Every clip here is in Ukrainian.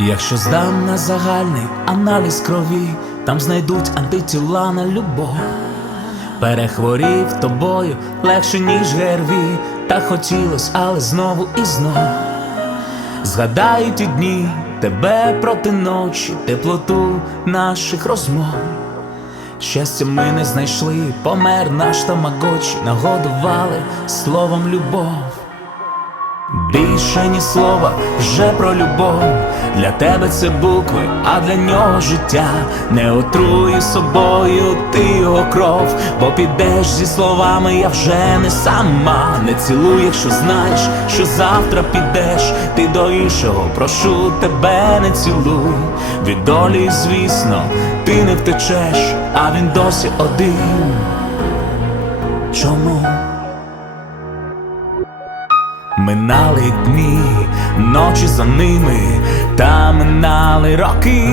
Якщо здам на загальний аналіз крові, там знайдуть антитіла на любов. Перехворів тобою легше, ніж герві, та хотілось, але знову і знов. Згадаю ті дні, тебе проти ночі, теплоту наших розмов. Щастя ми не знайшли, помер наш тамагочі, нагодували словом любов. Більше ні слова вже про любов. Для тебе це букви, а для нього життя. Не отруй собою ти його кров, бо підеш зі словами, я вже не сама. Не цілуй, якщо знаєш, що завтра підеш. Ти до іншого, прошу тебе, не цілуй. Від долі, звісно, ти не втечеш, а він досі один. Чому? Минали дні, ночі за ними, та минали роки.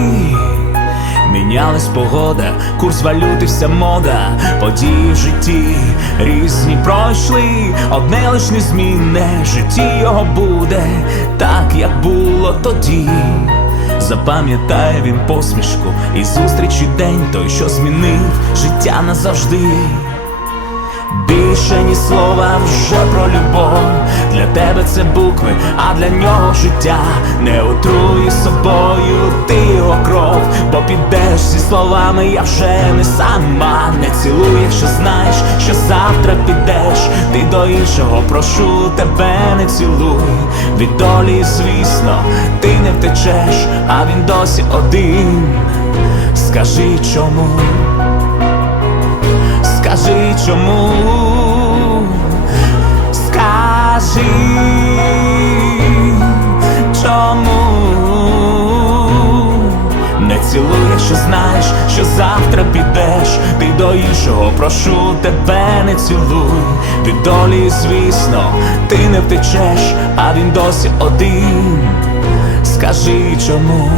Мінялась погода, курс валюти, вся мода, події в житті різні пройшли, одне лиш незмінне, житті його буде, так як було тоді. Запам'ятає він посмішку і зустрічі день той, що змінив життя назавжди. Більше ні слова вже. Для тебе це букви, а для нього життя. Не отруй собою ти його кров, бо підеш зі словами, я вже не сама. Не цілуй, якщо знаєш, що завтра підеш. Ти до іншого, прошу тебе, не цілуй. Від долі, звісно, ти не втечеш, а він досі один. Скажи чому. Скажи чому, чому не цілуй, якщо знаєш, що завтра підеш, ти до іншого, прошу тебе, не цілуй. Від долі, звісно, ти не втечеш, а він досі один. Скажи чому.